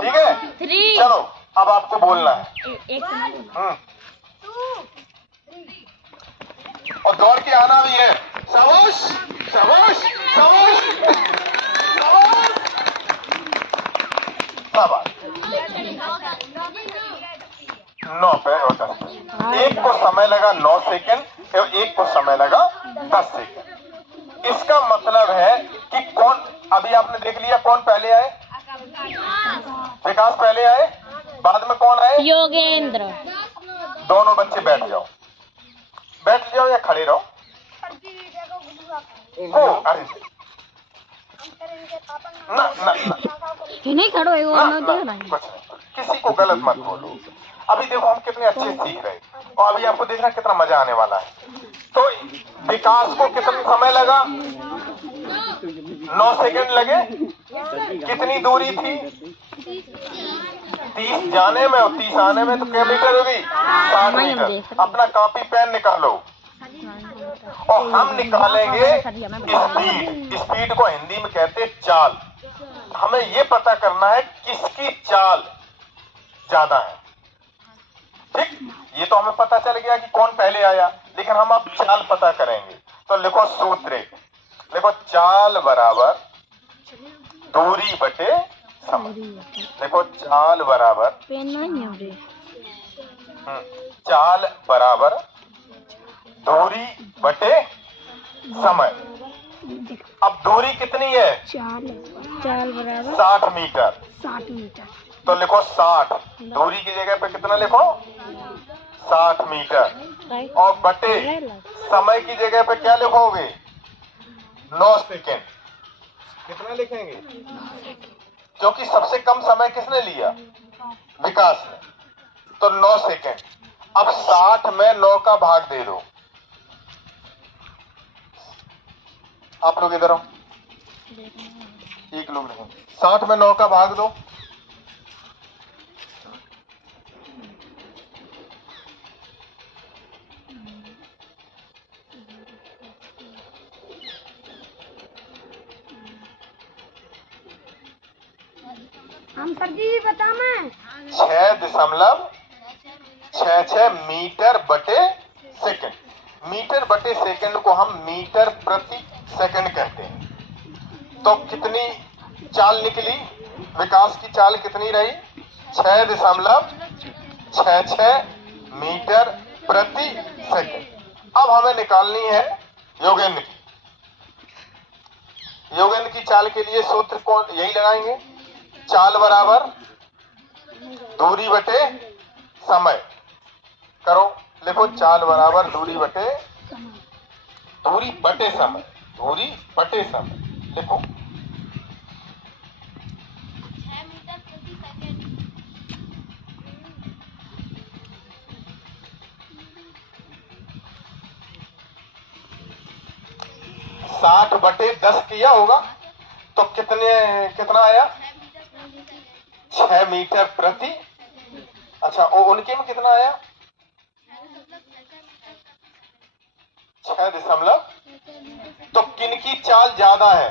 ठीक है? 3 चलो अब आपको बोलना है। 1 और दौड़ के आना भी है। शाबाश शाबाश शाबाश शाबाश शाबाश। 9 पे और 10। एक को समय लगा 9 सेकेंड और एक को समय लगा 10 सेकेंड। इसका मतलब है कि कौन, अभी आपने देख लिया कौन पहले आए? विकास पहले आए, बाद में कौन आए? योगेंद्र। दोनों बच्चे बैठ जाओ, बैठ जाओ या खड़े रहो। ओ, अरे ना ना ना नहीं खड़ो है वो, ना, मैं देख ना, रहा हूं। कुछ नहीं, किसी को गलत मत बोलो। अभी देखो हम कितने अच्छे सीख रहे हैं और अभी आपको देखना कितना मजा आने वाला है। तो विकास को कितना समय लगा? 9 सेकंड लगे। कितनी दूरी थी? 30 जाने में और 30 आने में, तो क्या मीटर होगी? 60 मीटर। अपना कॉपी पेन निकालो और हम निकालेंगे स्पीड। स्पीड को हिंदी में कहते हैं चाल। हमें ये पता करना है किसकी चाल ज्यादा है। ठीक, ये तो हमें पता चल गया कि कौन पहले आया, लेकिन हम अब चाल पता करेंगे। तो लिखो सूत्र, लिखो चाल बराबर दूरी बटे समय। देखो चाल बराबर, चाल बराबर दूरी बटे समय। अब दूरी कितनी है? चाल बराबर 60 मीटर। 60 मीटर। तो लिखो 60, दूरी की जगह पे कितना लिखो? 60 मीटर। और बटे समय की जगह पे क्या लिखोगे? 9 सेकेंड। कितना लिखेंगे? क्योंकि सबसे कम समय किसने लिया? विकास ने। तो 9 सेकेंड। अब 60 में 9 का भाग दे दो। आप लोग इधर आओ, एक लोग नहीं। 60 में 9 का भाग दो। हम सर जी बता मैं 6.66 मीटर बटे सेकंड। मीटर बटे सेकंड को हम मीटर प्रति सेकंड कहते हैं। तो कितनी चाल निकली? विकास की चाल कितनी रही? 6.66 मीटर प्रति सेकंड। अब हमें निकालनी है योगेंद्र की। योगेंद्र की चाल के लिए सूत्र कौन? यही लगाएंगे, चाल बराबर दूरी बटे समय। करो, लिखो चाल बराबर दूरी बटे समय। दूरी बटे समय लिखो। 6 मीटर प्रति सेकंड। 60 बटे 10 किया होगा तो कितना आया? 6 मीटर प्रति। अच्छा, उनके में कितना आया? 6 तो किनकी चाल ज्यादा है?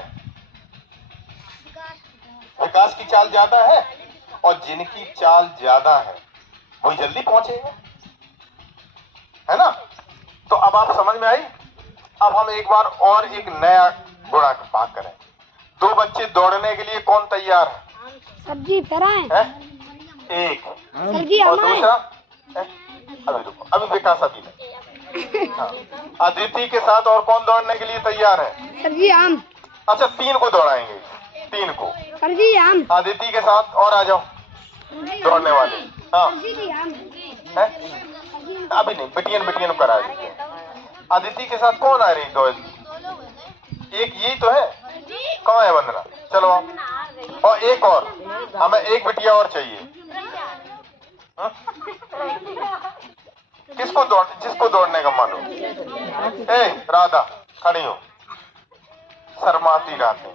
विकास की चाल ज्यादा है। और जिनकी चाल ज्यादा है वही जल्दी पहुंचेगा, है ना? तो अब आप समझ में आई। अब हम एक बार और एक नया गुणा का भाग करें। 2 बच्चे दौड़ने के लिए कौन तैयार है? सर जी है? एक सर जी और दूसरा अभी रुको, अभी विकास अभी नहीं। हाँ, अदिति के साथ और कौन दौड़ने के लिए तैयार है? सर जी हम। अच्छा 3 को दौड़ाएंगे, 3 को। सर जी हम। अदिति के साथ और आ जाओ दौड़ने वाले। हाँ है? अभी नहीं, बिटियन करा दीजिए। अदिति के साथ कौन आ रही दो? एक यही तो है। कहाँ है वंदना? चलो आप। और एक और, हमें एक बिटिया और चाहिए। हाँ? जिसको दौड़ने का मन हो। ए राधा खड़ी हो, शर्माती रहती।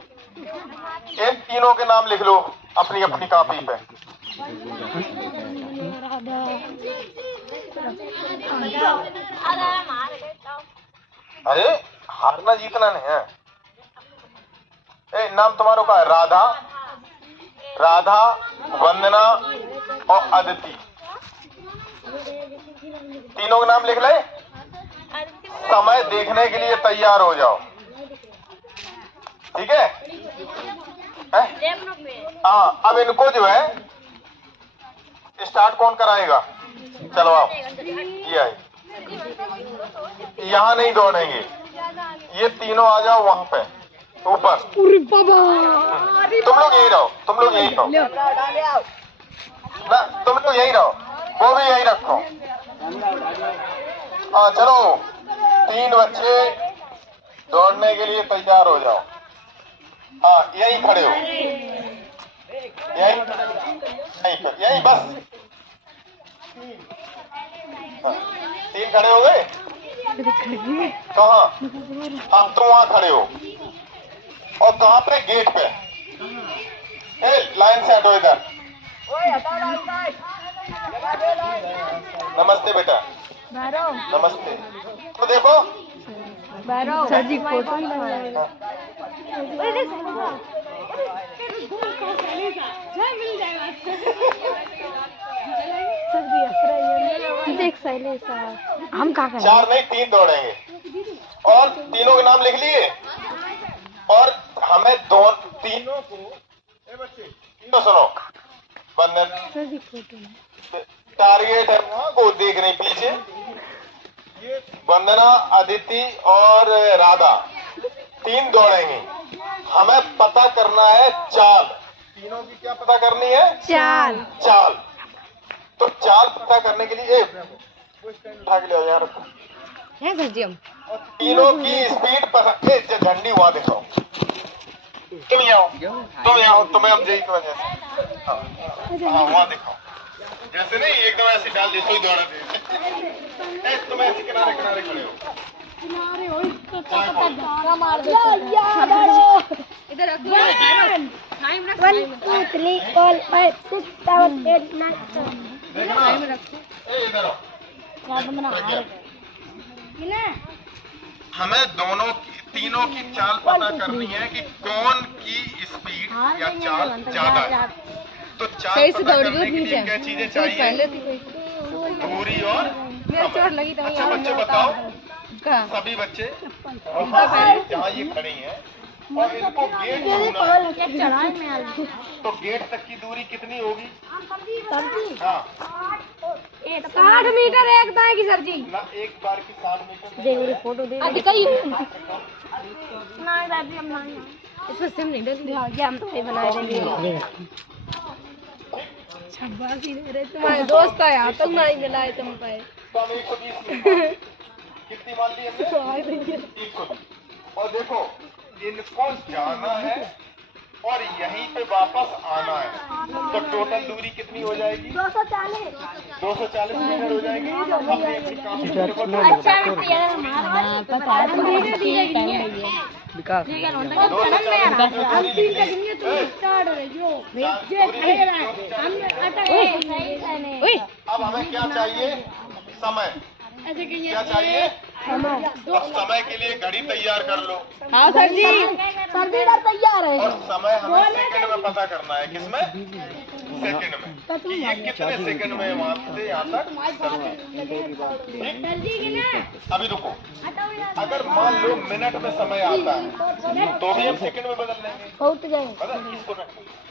इन तीनों के नाम लिख लो अपनी अपनी कॉपी पे। अरे हारना जीतना नहीं है। ए नाम तुम्हारों का है? राधा, राधा, वंदना और अदिति। तीनों के नाम लिख ले। समय देखने के लिए तैयार हो जाओ, ठीक है? हाँ, अब इनको जो है स्टार्ट कौन कराएगा? चलो आप, ये आए। यहाँ नहीं दौड़ेंगे, ये तीनों आ जाओ वहां पे ऊपर। तुम लोग यही रहो, तुम लोग यही रहो ना, तुम लोग यही रहो, वो भी यही रखो। हाँ चलो, 3 बच्चे दौड़ने के लिए तैयार हो जाओ। हाँ यही खड़े हो, यही बस। हाँ, 3 खड़े हो गए। कहाँ? हाँ तुम वहाँ खड़े हो। और कहाँ पे? गेट पे। लाइन से हटो इधर। नमस्ते बेटा। नमस्ते। तो देखो सर जी फोटो ही लगा। देख शैलेश हम कहाँ करें? 4 नहीं 3 दौड़ेंगे और तीनों के नाम लिख लिए। और हमें तीनों को, तीनों सुनो, बंधन टारगेट है वहाँ को देख रही पीछे। ये वंदना, अदिति और राधा 3 दौड़ेंगे। हमें पता करना है चाल। तीनों की क्या पता करनी है? चाल। तो चाल पता करने के लिए उठा के ले यार है सर जी हम। तीनों की स्पीड पता। झंडी वहां दिखाओ। तुम यहाँ तुम्हें हम यही वजह से। हाँ वहां दिखाओ। जैसे नहीं एकदम ऐसे डाल दी सोई दौड़ा दे। तुम ऐसे किनारे किनारे खड़े हो। इधर रख लो। 1 2 3 4 5 6 7 8 9 इधर हमें तीनों की चाल पता करनी है कि कौन की स्पीड या चाल ज्यादा है। तो चाल पता करने के लिए क्या चीजें चाहिए? दूरी और समय। अच्छा बच्चे बताओ, सभी बच्चे जहाँ ये खड़ी हैं और इनको गेट छूना है, तो गेट तक की दूरी कितनी होगी? हाँ 60 मीटर एक दाएं की सर जी ना, एक बार की 60 मीटर। देखो फोटो दे इसमें सिम नहीं डल हम तो बनाए देंगे। तुम्हारे दोस्त है यार, तुम नहीं मिलाए तुम पे। तो हम 120 कितनी मान ली हमने? 120। और देखो इनको जाना है और यहीं पे वापस आना है, तो टोटल दूरी कितनी हो जाएगी? 240 मीटर हो जाएगी। अब हमें क्या चाहिए? समय। क्या चाहिए? तो समय के लिए घड़ी तैयार कर लो। हाँ सर जी तैयार है। और समय हमें सेकंड में पता करना है। किसमें? सेकंड में। कि ये कितने सेकंड में वहां से यहाँ तक अभी रुको, अगर मान लो मिनट में समय आता है तो भी हम सेकंड में बदल लेंगे। फूट गए इसको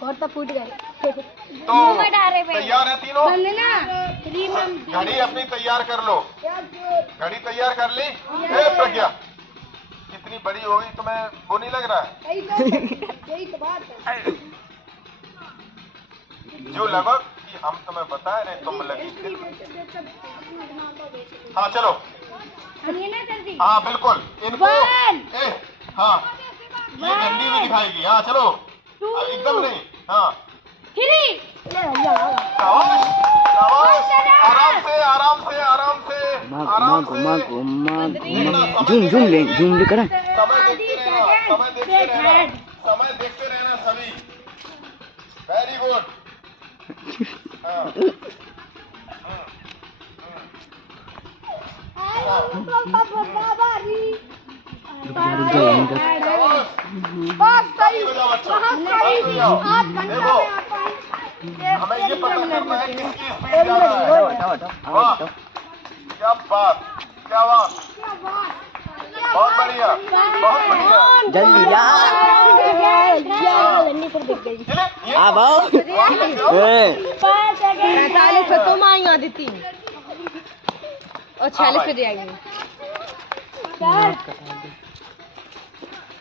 और तो फूट गए। तो तैयार है तीनों? घड़ी अपनी तैयार कर लो। घड़ी तैयार कर ली? प्रज्ञा कितनी बड़ी हो गई, तुम्हें वो नहीं लग रहा है? यही तो बात है। जो लगा कि हम तुम्हें बता रहे, तुम लगी। हाँ चलो, हाँ बिल्कुल इनको। हाँ ये झंडी भी दिखाएगी। हाँ चलो, एकदम नहीं। हाँ शाबाश, शाबाश, आराम से आराम से आराम से आराम से। झूम ले करा। समय देखते रहना, समय देखते रहना, समय देखते रहना सभी। Very good. हाँ देखो, हमें ये पता करना है किसकी स्पीड ज्यादा है। वाह क्या बात, क्या बात, बहुत बढ़िया, बहुत बढ़िया। जल्दी यार। अब आओ। 45 पे तुम आई आदिति और 46 पे जाएंगे।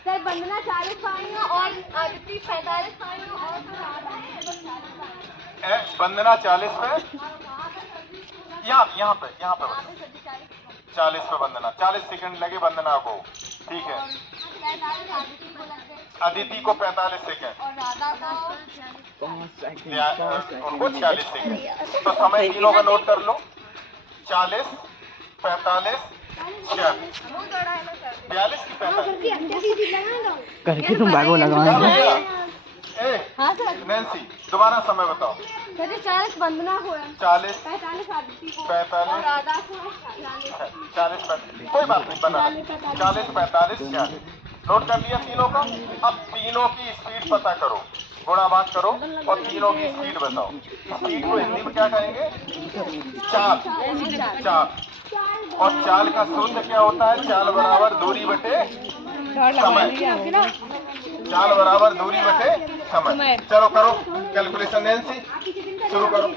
सर वंदना 40 पाएंगे और आदिति 45 पाएंगे और वंदना 40 पे, यहाँ पे 40 पे वंदना। 40 सेकंड लगे वंदना को, ठीक है। अदिति को 45 सेकंड, उनको 40 सेकंड। तो समय तीनों का नोट कर लो। 40, 45, 46, 42 की 45 करके तुम भागो लगाओगे। नैन्सी दोबारा समय बताओ। 40 वंदना को, 40, 45 आदिति को, 45, और राधा को 40, 45, कोई बात नहीं, बना 40, 45, 46। नोट कर लिया तीनों का। अब तीनों की स्पीड पता करो, गुणा भाग करो और तीनों की स्पीड बताओ। स्पीड को हिंदी में क्या कहेंगे? चाल। चाल, और चाल का सूत्र क्या होता है? चाल बराबर दूरी बटे समय। चाल बराबर दूरी बटे समय। चलो करो कैलकुलेशन नैन्सी, शुरू करो।